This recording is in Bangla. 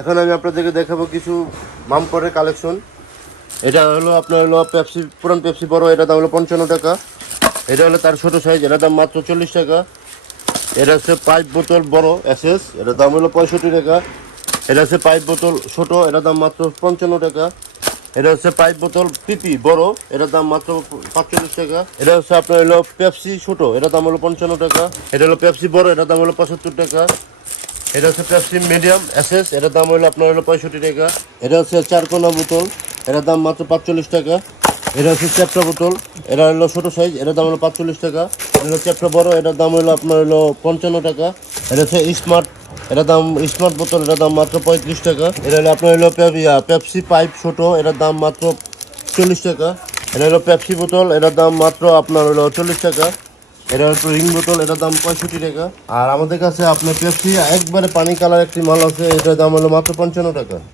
এখন আমি আপনাদেরকে দেখাবো কিছু মামপরের কালেকশন। এটা হলো আপনার হলো পেপসি পুরান পেপসি বড়, এটা দাম হলো পঞ্চান্ন টাকা। এটা হলো তার ছোটো সাইজ এটা দাম মাত্র চল্লিশ টাকা। এটা হচ্ছে পাইপ বোতল বড় এসএস এটার দাম হলো পঁয়ষট্টি টাকা। এটা হচ্ছে পাইপ বোতল ছোট, এটার দাম মাত্র পঞ্চান্ন টাকা। এটা হচ্ছে পাইপ বোতল পিপি বড়, এটার দাম মাত্র পাঁচচল্লিশ টাকা। এটা হচ্ছে আপনার হলো পেপসি ছোট, এটার দাম হলো পঞ্চান্ন টাকা। এটা হলো পেপসি বড়, এটার দাম হলো পঁচাত্তর টাকা। এটা হচ্ছে পেপসি মিডিয়াম এসএস এটার দাম হলো আপনার হলো পঁয়ষট্টি টাকা। এটা হচ্ছে চারকোনা বোতল, এটার দাম মাত্র পাঁচচল্লিশ টাকা। এটা হচ্ছে চ্যাপটা বোতল, এটা হলো ছোটো সাইজ এটার দাম হলো পাঁচচল্লিশ টাকা। এটা হলো চ্যাপটা বড়, এটার দাম হলো আপনার হলো পঞ্চান্ন টাকা। এটা হচ্ছে স্মার্ট এটার দাম স্মার্ট বোতল, এটার দাম মাত্র পঁয়ত্রিশ টাকা। এটা হলো আপনার হলো পেপসি পাইপ ছোট, এটার দাম মাত্র চল্লিশ টাকা। এটা হলো পেপসি বোতল, এটার দাম মাত্র আপনার হলো চল্লিশ টাকা। এটা হচ্ছে রিং বোতল, এটার দাম পঁয়ষট্টি টাকা। আর আমাদের কাছে আপনার পেপসি একবারে পানি কালার একটি মাল আছে, এটার দাম হলো মাত্র পঞ্চান্ন টাকা।